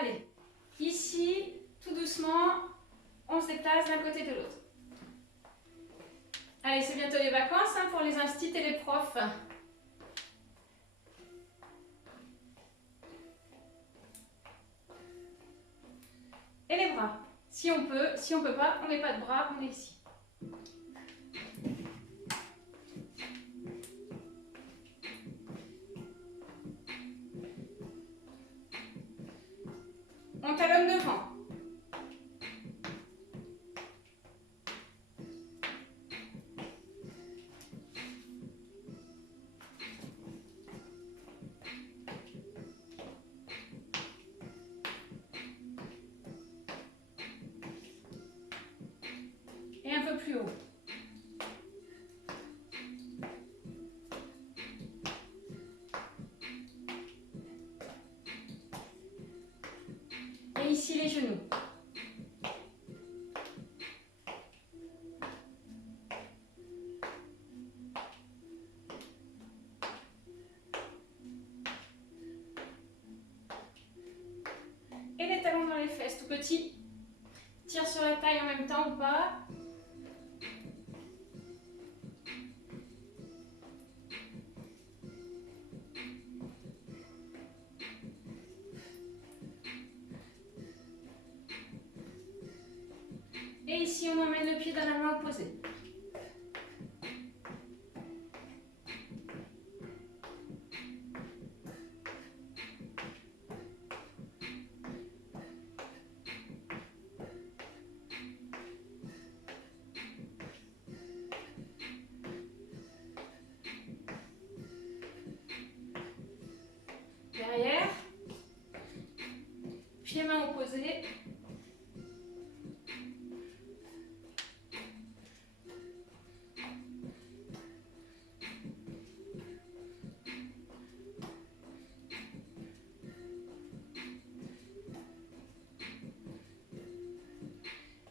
Allez, ici, tout doucement, on se déplace d'un côté de l'autre. Allez, c'est bientôt les vacances hein, pour les instituts et les profs. Et les bras. Si on peut pas, on met pas de bras, on est ici. On talonne devant. Et un peu plus haut. Et ici les genoux. Et les talons dans les fesses, tout petit. Tire sur la taille en même temps ou pas. Et ici, on emmène le pied dans la main opposée. Derrière, pieds mains opposés.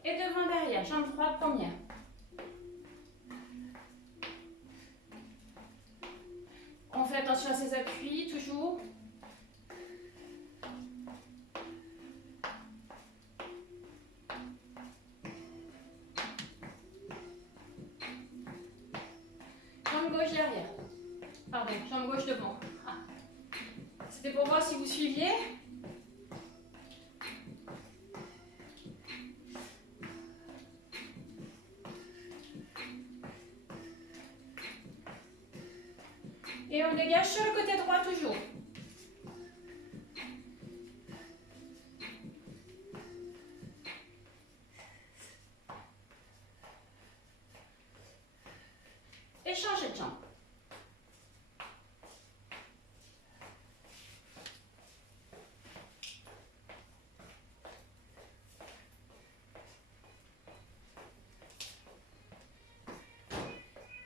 Et devant derrière, jambe droite première. On fait attention à ses appuis, toujours. Jambe gauche derrière. Pardon, jambe gauche devant. Ah. C'était pour voir si vous suiviez. Et on dégage sur le côté droit toujours. Et changez de jambe.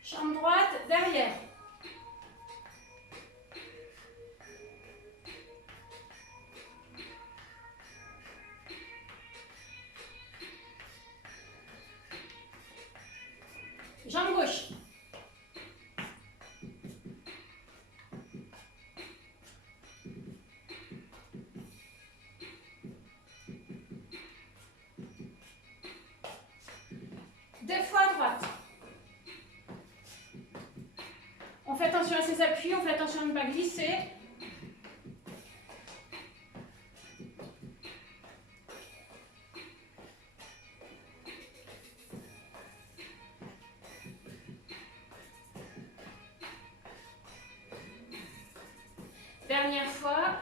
Jambe droite derrière. Jambe gauche. Deux fois à droite. On fait attention à ses appuis, on fait attention à ne pas glisser. Dernière fois.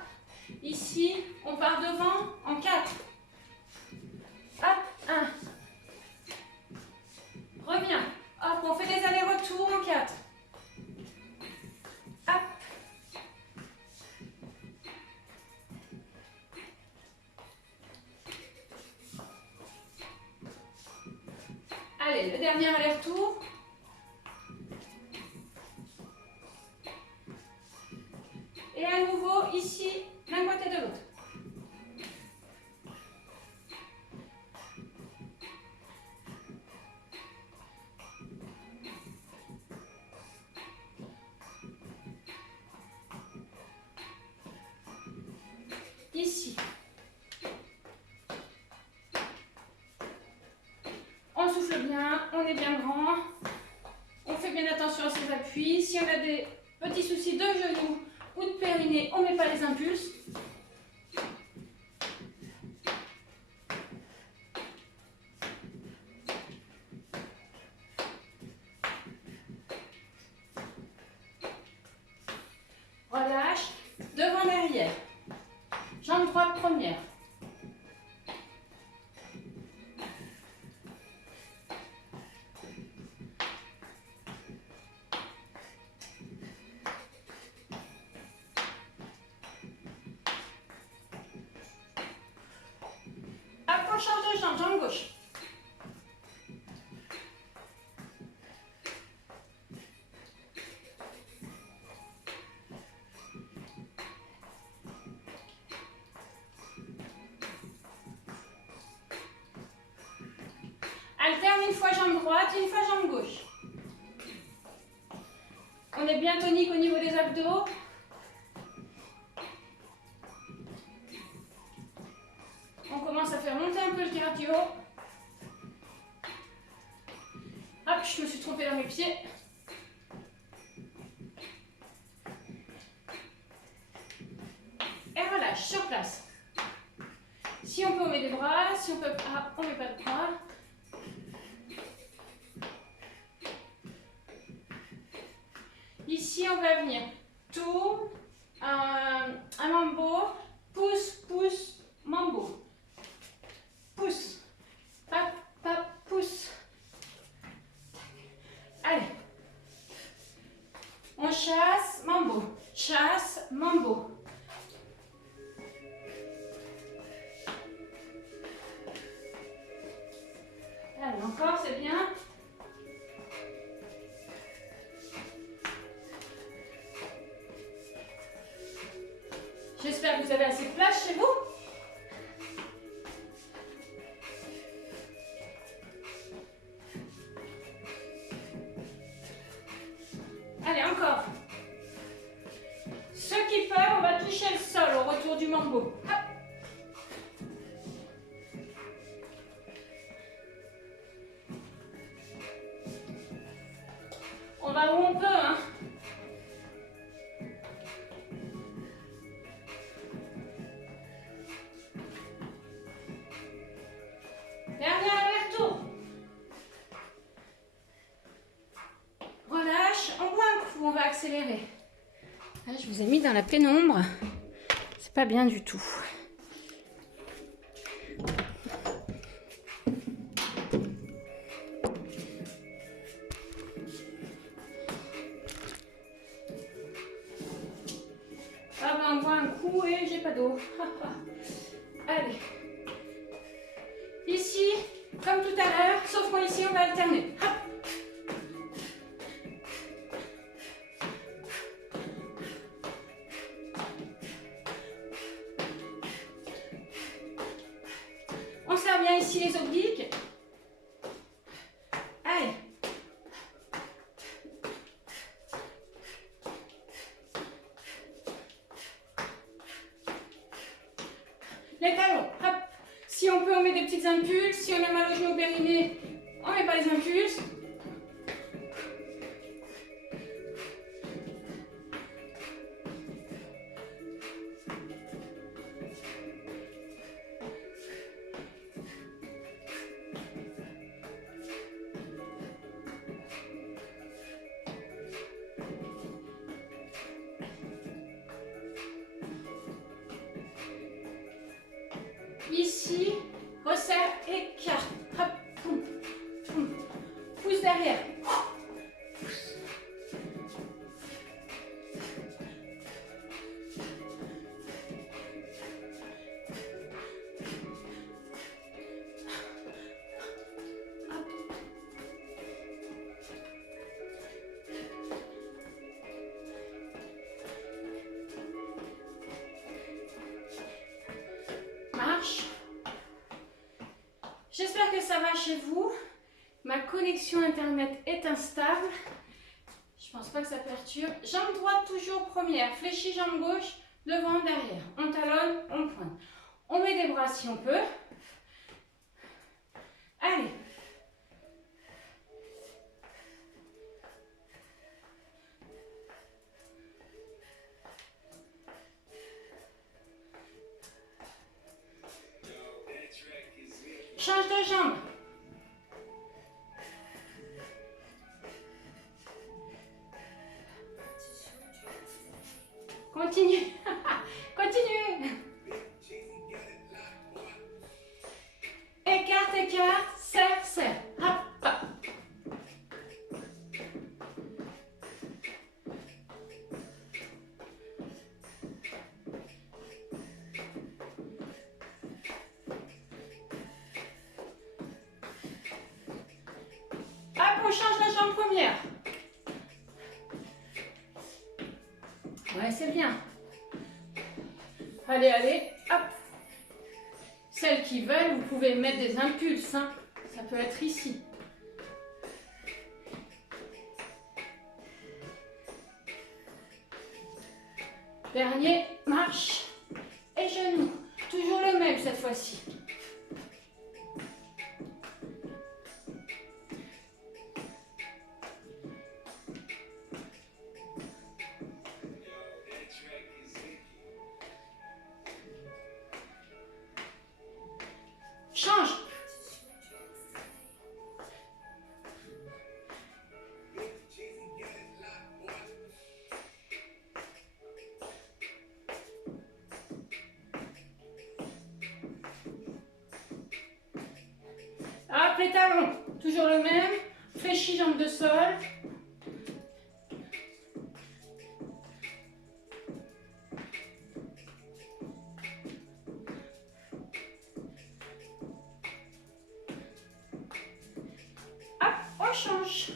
Ici, on part devant en 4. Hop, 1. Reviens. Hop, on fait des allers-retours en 4. Hop. Allez, le dernier aller-retour. Et à nouveau, ici, d'un côté de l'autre. Ici. est bien grand, on fait bien attention à ses appuis. Si on a des petits soucis de genoux ou de périnée, on ne met pas les impulses. Relâche, devant, derrière. Jambe droite première. Approchage de jambe, jambe gauche. Alterne une fois jambe droite, une fois jambe gauche. On est bien tonique au niveau des abdos. On commence à faire monter un peu le cardio. Hop, je me suis trompée dans mes pieds. Et relâche, sur place. Si on peut, on met des bras. Si on peut pas, on ne met pas de bras. Ici, on va venir tourne, un mambo, pousse, pousse, mambo. Pousse, hop, hop, pousse. Allez. On chasse, mambo. Chasse, mambo. Allez, encore, c'est bien. J'espère que vous avez assez de place chez vous. Allez, encore. Ceux qui peuvent, on va toucher le sol au retour du mambo. Hop. On va où on peut, hein. Dernier aller-retour. Relâche, on boit un coup, on va accélérer. Là, je vous ai mis dans la pénombre. C'est pas bien du tout. Ah ben, on boit un coup et j'ai pas d'eau. Allez. Ici, comme tout à l'heure, sauf qu'ici, on va alterner. Hop. On serre bien ici les obliques. Allez. Les talons, hop. Si on peut, on met des petites impulses. Si on a mal au genou, au périnée, on ne met pas les impulses. Ici, resserre, écarte. Hop, poum, poum. Pousse derrière. Marche. J'espère que ça va chez vous. Ma connexion internet est instable. Je pense pas que ça perturbe. Jambe droite toujours première. Fléchie, jambe gauche, devant, derrière. On talonne, on pointe. On met des bras si on peut. Allez. Change de jambe. Continue. Continue. Écarte, écarte, serre, serre. Hop, hop. Hop, on change la jambe première. Ouais, c'est bien. Allez, allez, hop. Celles qui veulent, vous pouvez mettre des impulses, hein. Ça peut être ici. Dernier, marche et genoux. Toujours le même cette fois-ci. Change. Hop, les talons. Toujours le même. Fléchis, jambes de sol. Hop, on change.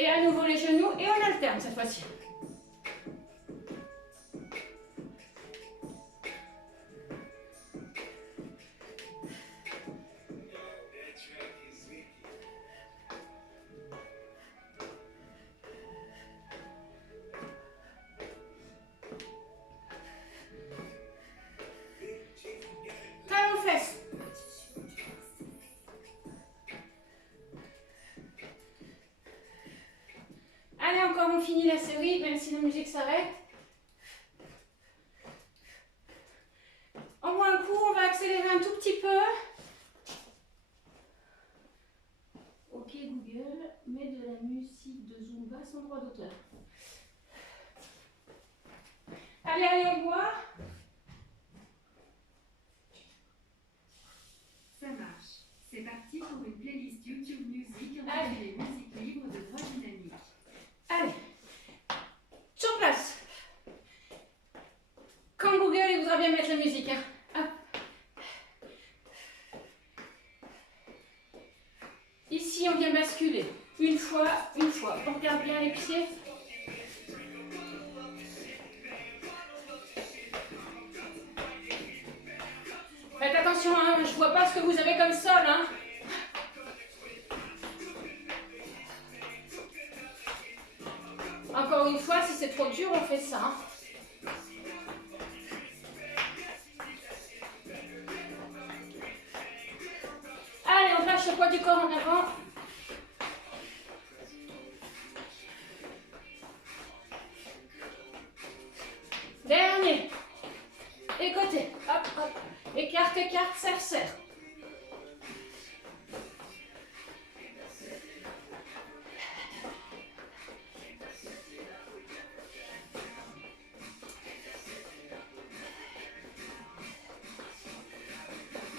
Et à nouveau les genoux et on alterne cette fois-ci. Talons fesses. Allez, encore on finit la série, même si la musique s'arrête. On voit un coup, on va accélérer un tout petit peu. Ok Google, mets de la musique de Zumba sans droit d'auteur. Allez, allez, on voit. Ça marche. C'est parti pour une playlist YouTube Music intitulée Musique libre de voix dynamique. Allez, sur place. Quand Google il voudra bien mettre la musique. Hein. Hop. Ici, on vient basculer. Une fois, une fois. On regarde bien les pieds. Faites attention, hein, je ne vois pas ce que vous avez comme sol. Hein. Encore une fois, si c'est trop dur, on fait ça. Hein. Allez, on lâche le poids du corps en avant. Dernier. Et côté. Hop, hop. Écarte, écarte, serre, serre.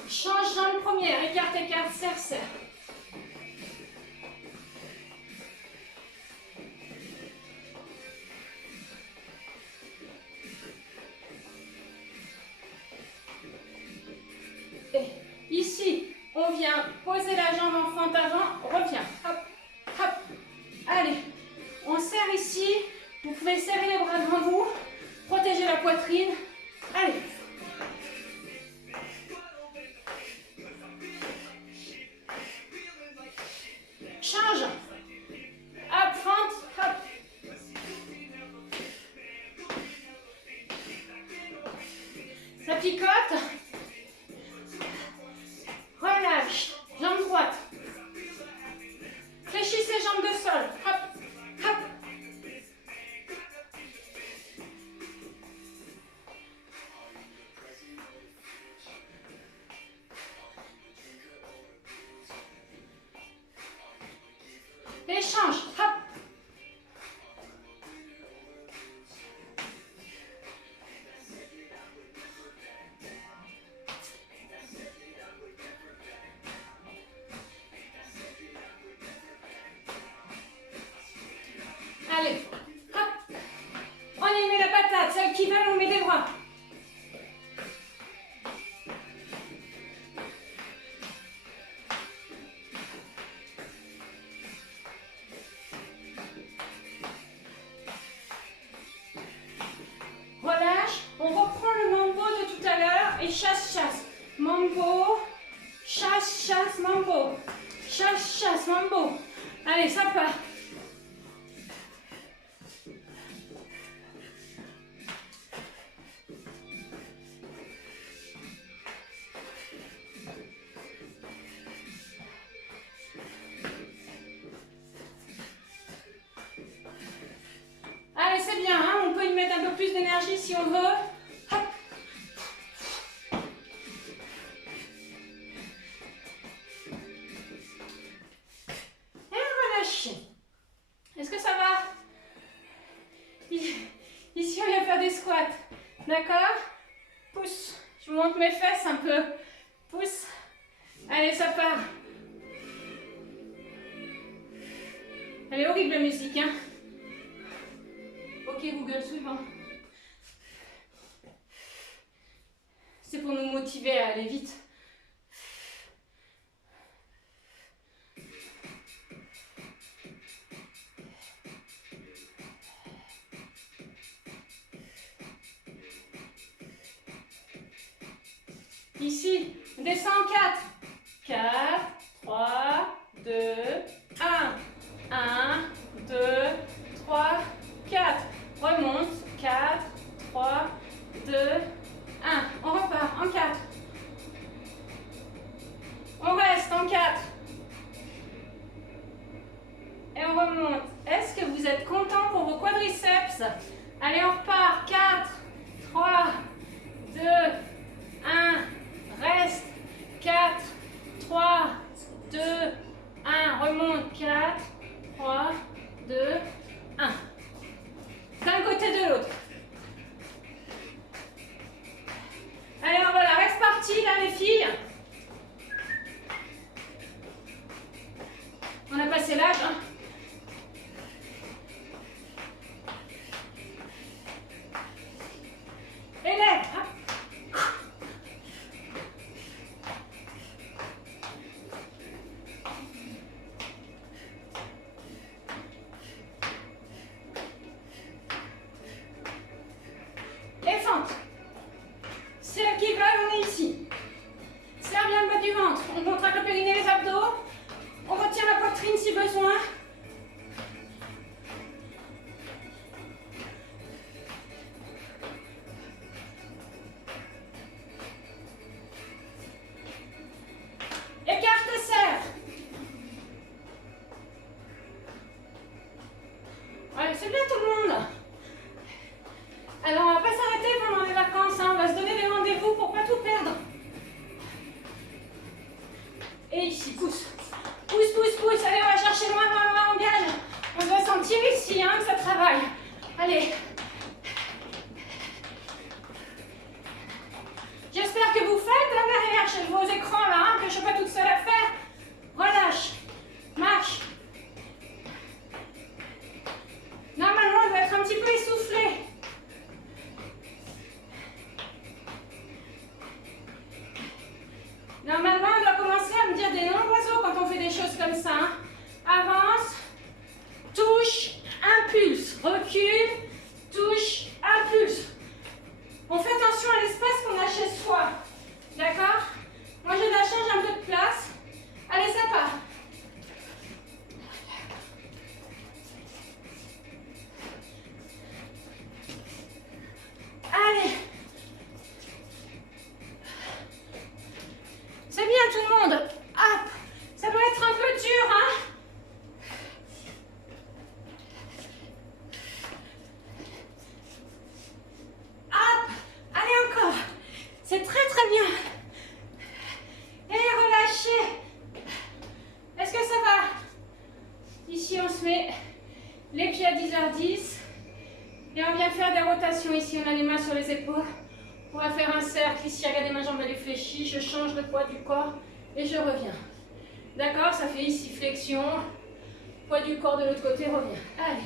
Change jambe première. Écarte, écarte, serre, serre. Ici, on vient poser la jambe en fente avant, reviens, hop, hop, allez, on serre ici, vous pouvez serrer les bras devant vous, protéger la poitrine, allez. Change, hop, fente, hop. Ça picote. Allez, hop. On y met la patate. Celle qui veut, on met des bras. Relâche. On reprend le mambo de tout à l'heure et chasse, chasse. Mambo, chasse, chasse, mambo. Chasse, chasse, mambo. Allez, ça part. Allez, c'est bien, hein, on peut y mettre un peu plus d'énergie si on veut. Hop. Et relâchez. Est-ce que ça va? Ici, on vient faire des squats. D'accord? Pousse. Je vous montre mes fesses un peu. Pousse. Allez, ça part. Elle est horrible la musique, hein? Ok Google, suivant. C'est pour nous motiver à aller vite. Ici, on descend en 4. 4, 3, 2, 1. 1, 2, 3, 4. Remonte. 4, 3, 2, 1. On repart en 4. On reste en 4. Et on remonte. Est-ce que vous êtes content pour vos quadriceps? Allez, on repart. 4, 3, 2, 1. Reste. 4, 3, 2, 1. Remonte. 4, 3, 2, 1. D'un côté de l'autre. Allez, voilà, reste parti là les filles. On a passé l'âge, hein. Élève, hop. Celles qui veulent, on est ici. Serre bien le bas du ventre. On contracte le périnée, les abdos. On retient la poitrine si besoin. Écarte, serre. Ouais, c'est bien tout le monde. Alors, on va pas s'arrêter pendant les vacances, hein. On va se donner des rendez-vous pour pas tout perdre. Et ici, pousse. Pousse, pousse, pousse. Allez, on va chercher loin, loin, loin, on gage. On doit sentir ici, hein, que ça travaille. Allez. J'espère que vous faites là derrière, chez vos écrans là, hein, que je ne suis pas toute seule à faire. Relâche. Marche. Normalement, on doit être un petit peu essoufflé. Normalement, on doit commencer à me dire des noms d'oiseaux quand on fait des choses comme ça. Hein. Avance, touche, impulse, recule, touche, impulse. On fait attention à l'espace qu'on a chez soi. D'accord? Moi, j'ai de la chance, j'ai un peu de place. Allez, ça part. Allez. C'est bien tout le monde. Hop. Ça doit être un peu dur, hein? Hop. Allez encore. C'est très très bien. Et relâchez. Est-ce que ça va? Ici on se met les pieds à 10h10. Et on vient faire des rotations. Ici on a les mains sur les épaules. On va faire un cercle ici, regardez ma jambe elle est fléchie, je change le poids du corps et je reviens. D'accord? Ça fait ici flexion, poids du corps de l'autre côté, revient. Allez.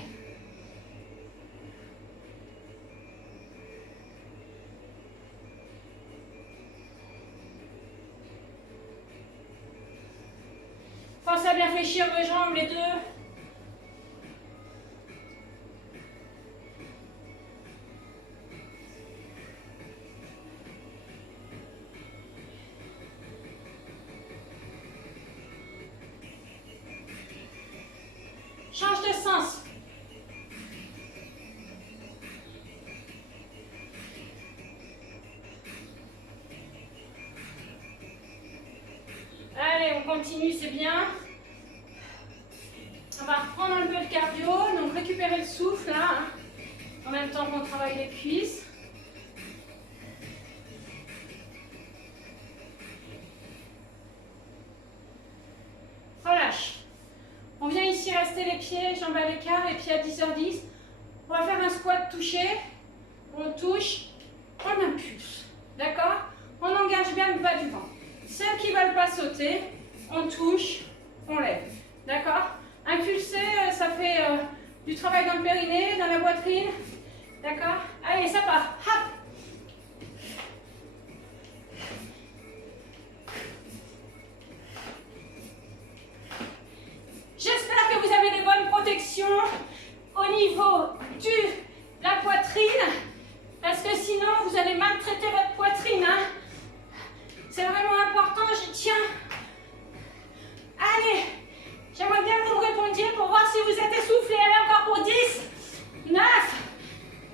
Pensez à bien fléchir vos jambes, les deux. Change de sens. Allez, on continue, c'est bien. On va reprendre un peu de cardio, donc récupérer le souffle là, hein, en même temps qu'on travaille les cuisses. Relâche. On vient ici rester les pieds, jambes à l'écart, les pieds à 10h10. On va faire un squat touché. On touche, on impulse. D'accord? On engage bien le bas du ventre. Celles qui ne veulent pas sauter, on touche, on lève. D'accord? Impulser, ça fait du travail dans le périnée, dans la poitrine. D'accord? Allez, ça part. Hop! J'espère que vous avez des bonnes protections au niveau de la poitrine, parce que sinon vous allez maltraiter votre poitrine. Hein. C'est vraiment important, j'y tiens. Allez, j'aimerais bien que vous me répondiez pour voir si vous êtes essoufflé. Allez, encore pour 10, 9,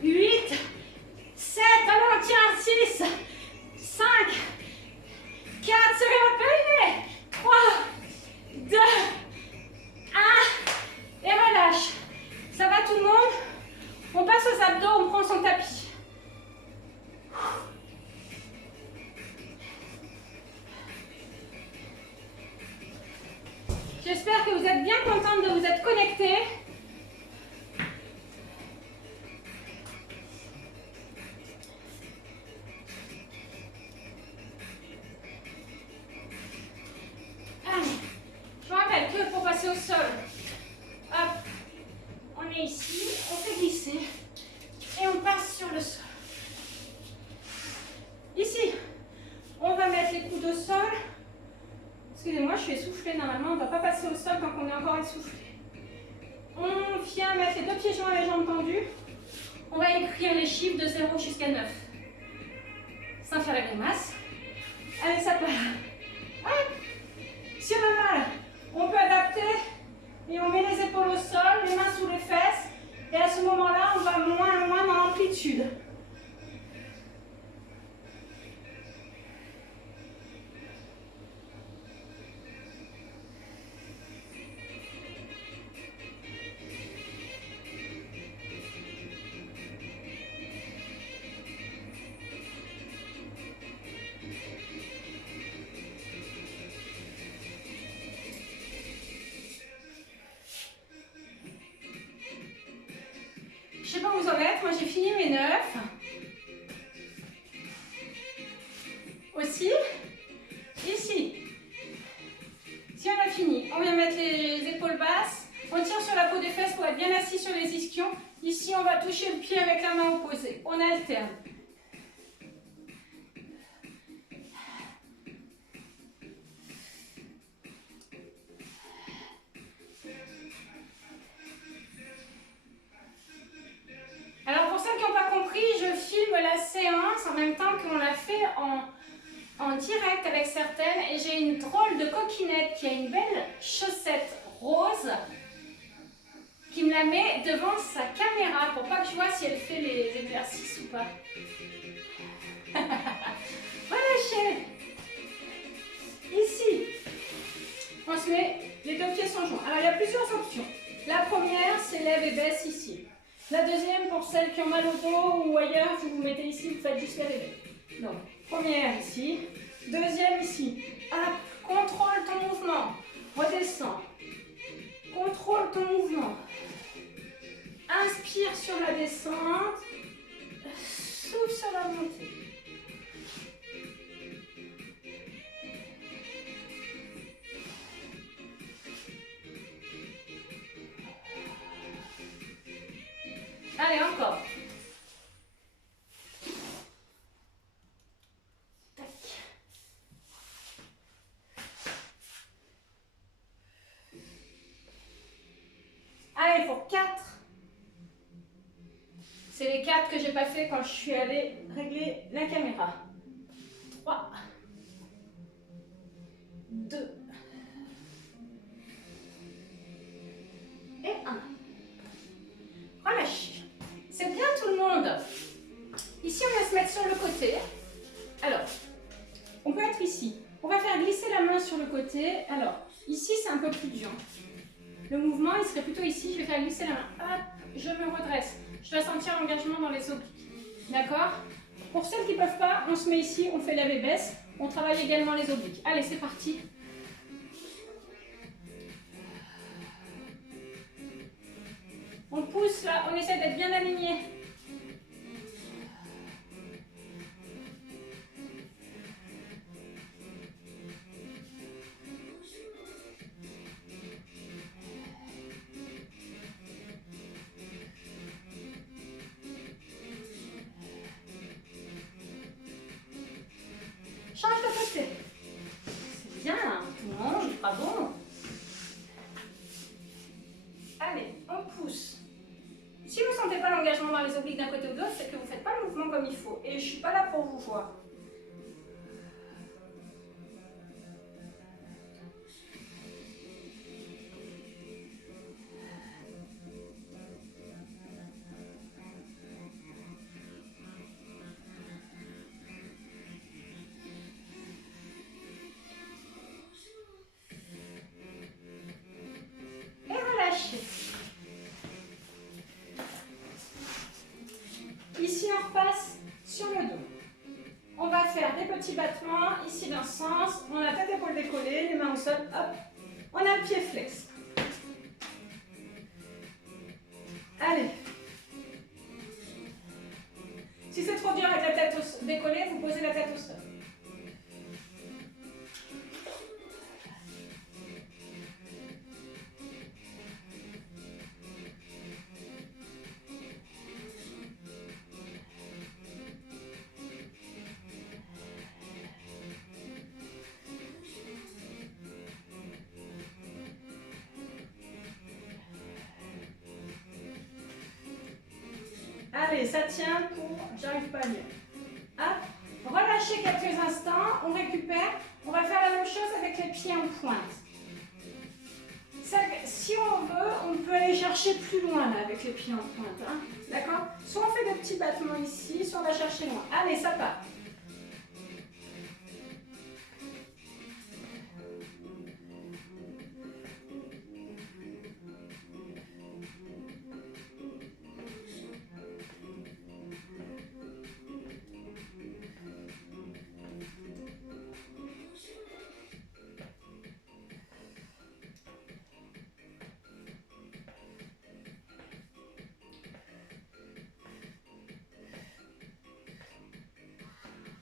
8, 7, allez, on tient, 6, 5, 4, serrez votre périnée, 3, 2, 1, et relâche. Ça va tout le monde? On passe aux abdos, on prend son tapis. J'espère que vous êtes bien contente de vous être connectés. Allez, je vous rappelle que pour passer au sol, hop, on est ici, on fait glisser et on passe sur le sol. Ici, on va mettre les coudes au sol. Excusez-moi, je suis essoufflée normalement, on ne va pas passer au sol quand on est encore essoufflé. On vient mettre les deux pieds joints et les jambes tendues. On va écrire les chiffres de 0 jusqu'à 9. Sans faire la grimace. Allez, ça part. Hop. Si on a mal, on peut adapter et on met les épaules au sol, les mains sous les fesses. Et à ce moment-là, on va moins loin dans l'amplitude. Je sais pas où vous en êtes, moi j'ai fini mes 9. Aussi, ici. Si on a fini, on vient mettre les épaules basses. On tire sur la peau des fesses pour être bien assis sur les ischions. Ici, on va toucher le pied avec la main opposée. On alterne. Alors pour celles qui n'ont pas compris, je filme la séance en même temps qu'on l'a fait en direct avec certaines. Et j'ai une drôle de coquinette qui a une belle chaussette rose qui me la met devant sa caméra pour pas que je vois si elle fait les exercices ou pas. Relâchez. Ici, on se met, les deux pieds sont joints. Alors il y a plusieurs options. La première, c'est lève et baisse ici. La deuxième, pour celles qui ont mal au dos ou ailleurs, vous vous mettez ici, vous faites juste lève et baisse. Donc, première ici. Deuxième ici. Hop, contrôle ton mouvement. Redescends. Contrôle ton mouvement. Inspire sur la descente. Souffle sur la montée. Allez, encore. Tac. 4. C'est les 4 que j'ai pas fait quand je suis allée régler la caméra. 3, 2 et 1. Relâchez. C'est bien tout le monde. Ici, on va se mettre sur le côté. Alors, on peut être ici. On va faire glisser la main sur le côté. Alors, ici, c'est un peu plus dur. Le mouvement, il serait plutôt ici. Je vais faire glisser la main. Hop, je me redresse. Je dois sentir l'engagement dans les obliques. D'accord? Pour celles qui ne peuvent pas, on se met ici, on fait lève-baisse. On travaille également les obliques. Allez, c'est parti. On pousse là, on essaie d'être bien aligné. Change de côté. C'est bien, tout le monde, bravo. Allez, on pousse. Si vous ne sentez pas l'engagement dans les obliques d'un côté ou de l'autre, c'est que vous ne faites pas le mouvement comme il faut. Et je ne suis pas là pour vous voir. Et relâchez. Ici, on repasse sur le dos. On va faire des petits battements, ici d'un sens. On a la tête épaule décollée, les mains au sol, hop. On a le pied flex. Allez. Si c'est trop dur avec la tête décollée, vous posez la tête au sol. Allez, ça tient pour... J'arrive pas mieux. Hop. Relâchez quelques instants, on récupère. On va faire la même chose avec les pieds en pointe. Ça, si on veut, on peut aller chercher plus loin là, avec les pieds en pointe. Hein. D'accord? Soit on fait des petits battements ici, soit on va chercher loin. Allez, ça part.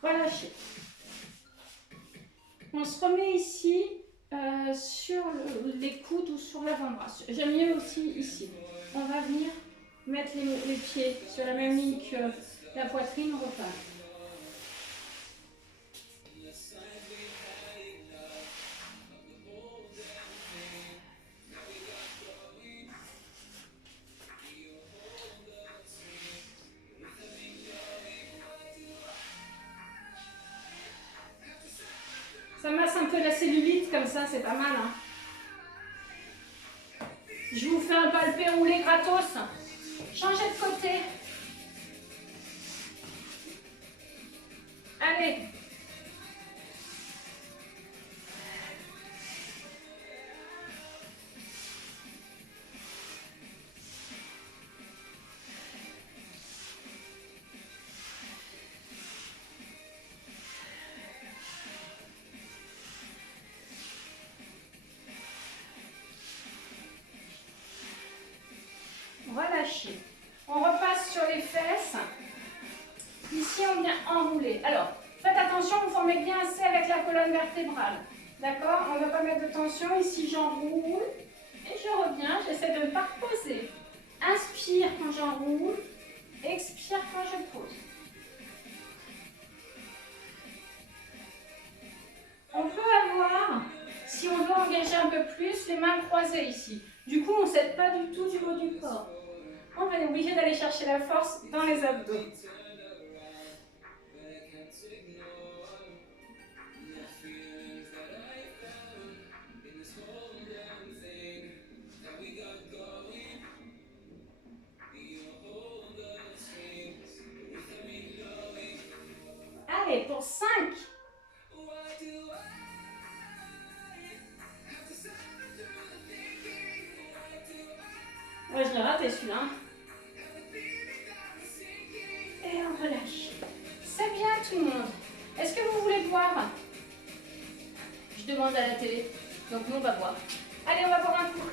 Relâchez. On se remet ici sur les coudes ou sur l'avant-bras. J'aime mieux aussi ici. On va venir mettre les pieds sur la même ligne que la poitrine, on repart. Ça masse un peu la cellulite comme ça, c'est pas mal. Hein. Je vous fais un palpé roulé gratos. Changez de côté. Allez. Relâchez. On repasse sur les fesses. Ici, on vient enrouler. Alors, faites attention, vous formez bien un C avec la colonne vertébrale. D'accord? On ne va pas mettre de tension. Ici, j'enroule. Et je reviens. J'essaie de ne pas reposer. Inspire quand j'enroule. Expire quand je pose. On peut avoir, si on veut engager un peu plus, les mains croisées ici. Du coup, on ne s'aide pas du tout du haut du corps. On va être obligé d'aller chercher la force dans les abdos. Allez, pour 5. Ouais, je l'ai raté celui-là. Et on relâche. C'est bien tout le monde. Est-ce que vous voulez boire? Je demande à la télé. Donc nous, on va boire. Allez, on va boire un coup.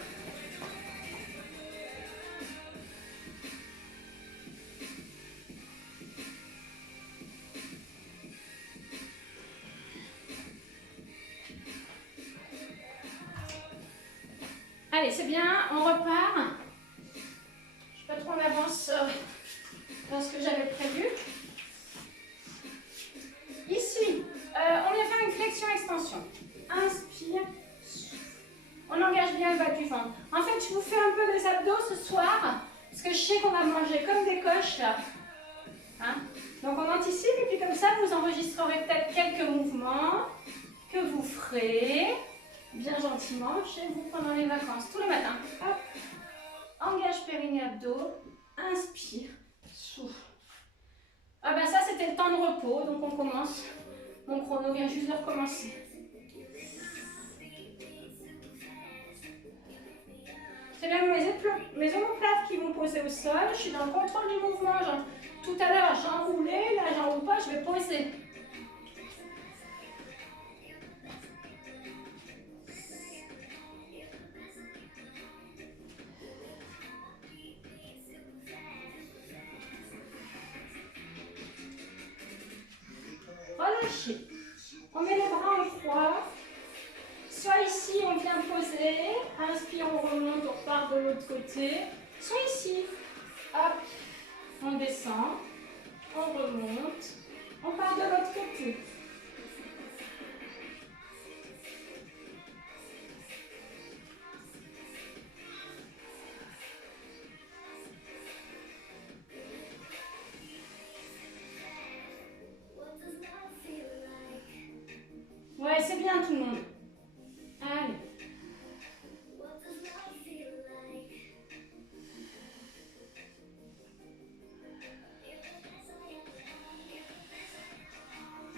Allez, c'est bien, on repart. Je suis pas trop en avance dans ce que j'avais prévu. Ici, on vient faire une flexion-extension. Inspire. On engage bien le bas du ventre. En fait, je vous fais un peu des abdos ce soir, parce que je sais qu'on va manger comme des coches là. Hein? Donc on anticipe et puis comme ça, vous enregistrerez peut-être quelques mouvements que vous ferez bien gentiment chez vous pendant les vacances, tous les matins. Hop. Engage périnée abdos, inspire, souffle. Ah ben ça c'était le temps de repos, donc on commence. Mon chrono vient juste de recommencer. C'est bien mes omoplates qui vont poser au sol. Je suis dans le contrôle du mouvement. Genre, tout à l'heure j'enroulais, là j'enroule pas, je vais poser. Relâchez. On met les bras en croix. Soit ici, on vient poser. Inspire, on remonte, on repart de l'autre côté. Soit ici. Hop. On descend. On remonte. On part de l'autre côté. Ouais, c'est bien tout le monde. Allez.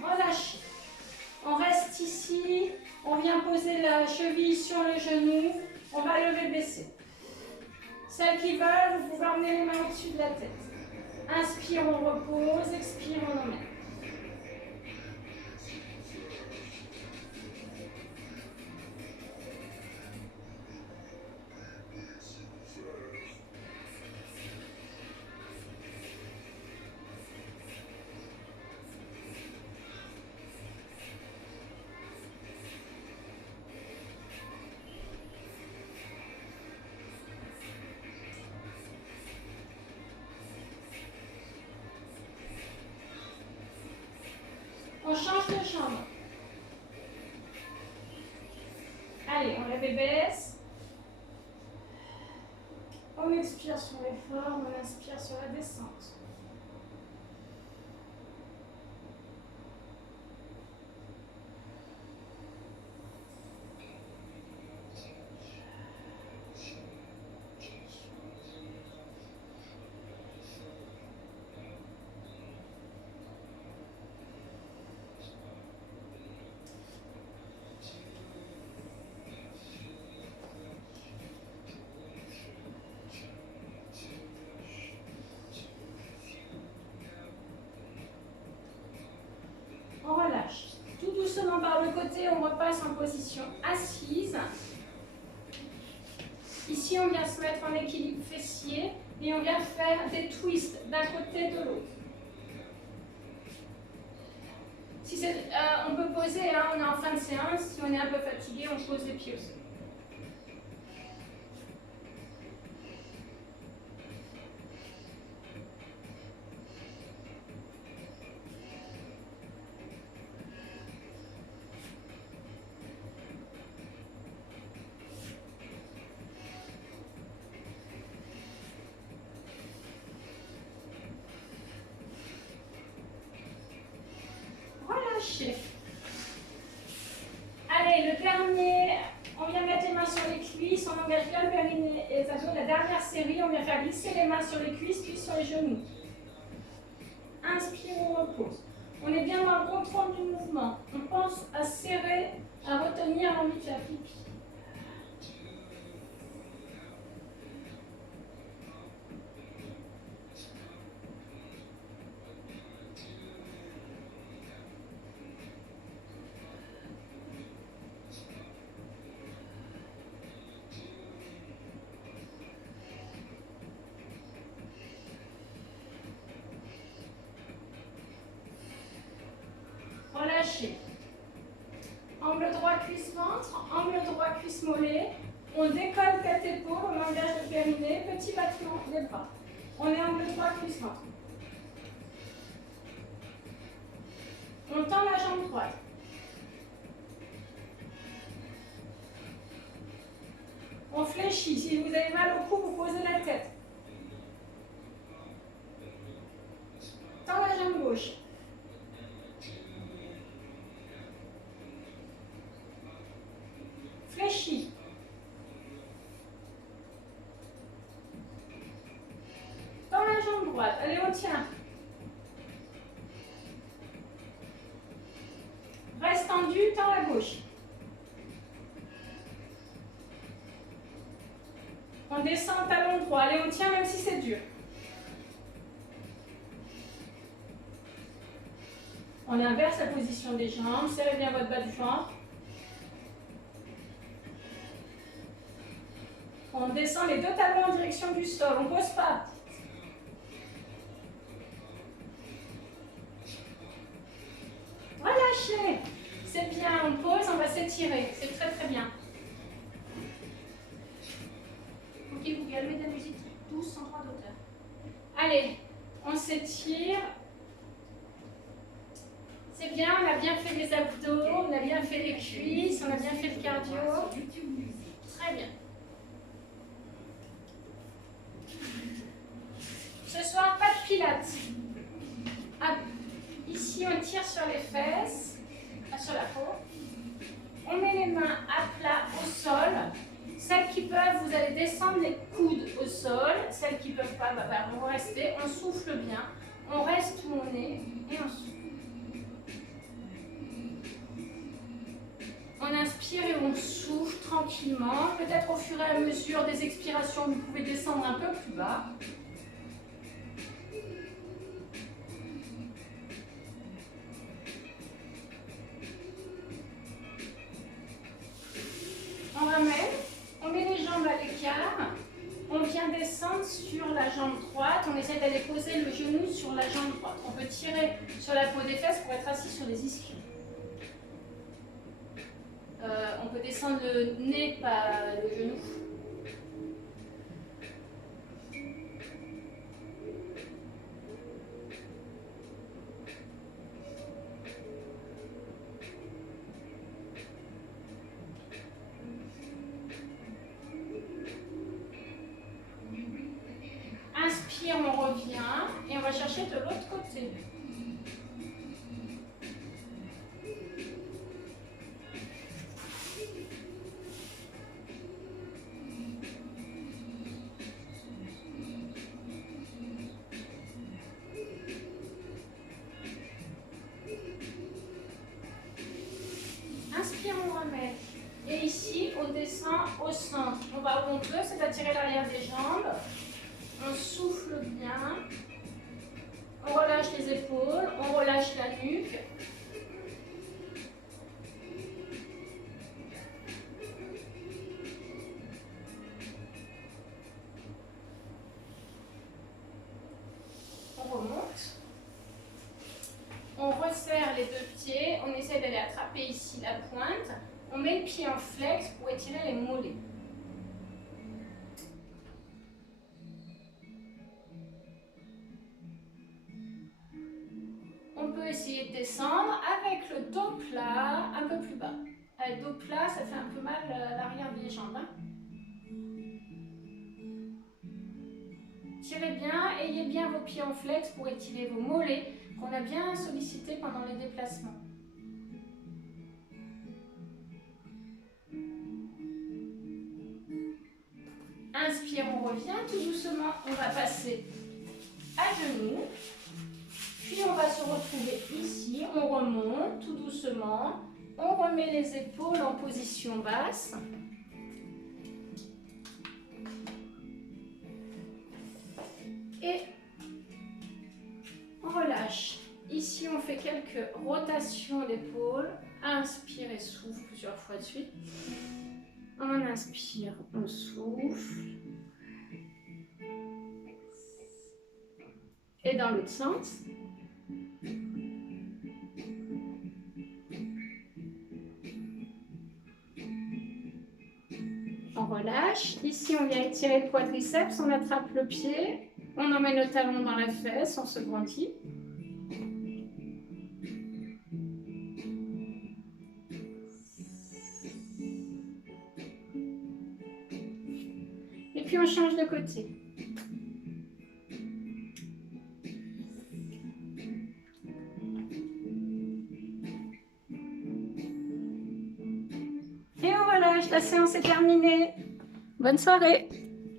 Relâchez. On reste ici. On vient poser la cheville sur le genou. On va lever, baisser. Celles qui veulent, vous pouvez emmener les mains au-dessus de la tête. Inspire, on repose. Expire, on emmène. On change de jambe. Allez, on lève et baisse. On expire sur l'effort, on inspire sur la descente. On relâche. Tout doucement par le côté, on repasse en position assise. Ici, on vient se mettre en équilibre fessier et on vient faire des twists d'un côté de l'autre. Si on peut poser, hein, on est en fin de séance. Si on est un peu fatigué, on pose les pieds aussi. relâchez. Allez, le dernier, on vient mettre les mains sur les cuisses, on engage bien le périnée et les abdos. La dernière série, on vient faire glisser les mains sur les cuisses puis sur les genoux. Inspire, on repose. On est bien dans le contrôle du mouvement. On pense à serrer, à retenir l'envie de faire pipi. Relâchez. Angle droit cuisse-ventre, angle droit cuisse-mollet. On décolle tête-épaule, on engage le périnée, petit battement des bras. On est angle droit cuisse-ventre. On tend la jambe droite. On fléchit. Si vous avez mal au cou, vous posez la tête. Tend la jambe gauche. Fléchis. Tends la jambe droite. Allez, on tient. Reste tendu, tends la gauche. On descend talon droit. Allez, on tient même si c'est dur. On inverse la position des jambes. Serrez bien votre bas du ventre. On descend les deux talons en direction du sol. On ne pose pas. Relâchez. C'est bien. On pose, on va s'étirer. C'est très très bien. Ok, vous calmez de la musique douce sans droit d'auteur. Allez, on s'étire. C'est bien, on a bien fait les abdos, on a bien fait les cuisses, on a bien fait le cardio. Très bien. Ce soir, pas de pilates. Ah, ici, on tire sur les fesses, sur la peau. On met les mains à plat au sol. Celles qui peuvent, vous allez descendre les coudes au sol. Celles qui ne peuvent pas, vont rester. On souffle bien. On reste où on est et on souffle. On inspire et on souffle tranquillement. Peut-être au fur et à mesure des expirations, vous pouvez descendre un peu plus bas. On ramène, on met les jambes à l'écart. On vient descendre sur la jambe droite. On essaie d'aller poser le genou sur la jambe droite. On peut tirer sur la peau des fesses pour être assis sur les ischions. On peut descendre le nez, pas le genou. Inspire, on revient et on va chercher de l'autre côté. Inspire, on ramène. Et ici, on descend au centre. On va où on peut, c'est attirer l'arrière des jambes. On souffle bien. On relâche les épaules. On relâche la nuque. On remonte. On resserre les deux pieds. On essaie d'aller attraper ici la pointe. On met le pied en flex pour étirer les mollets. On peut essayer de descendre avec le dos plat, un peu plus bas. Avec le dos plat, ça fait un peu mal l'arrière des jambes. Hein. Tirez bien, ayez bien vos pieds en flex pour étirer vos mollets qu'on a bien sollicités pendant les déplacements. inspire, on revient tout doucement. On va passer à genoux. Puis on va se retrouver ici. On remonte tout doucement. On remet les épaules en position basse. Et on relâche. Ici, on fait quelques rotations d'épaules. Inspire et souffle plusieurs fois de suite. On inspire, on souffle. Et dans l'autre sens. On relâche. Ici, on vient étirer le quadriceps. On attrape le pied. On emmène le talon dans la fesse. On se grandit. Et puis, on change de côté. Et on relâche. La séance est terminée. Bonne soirée.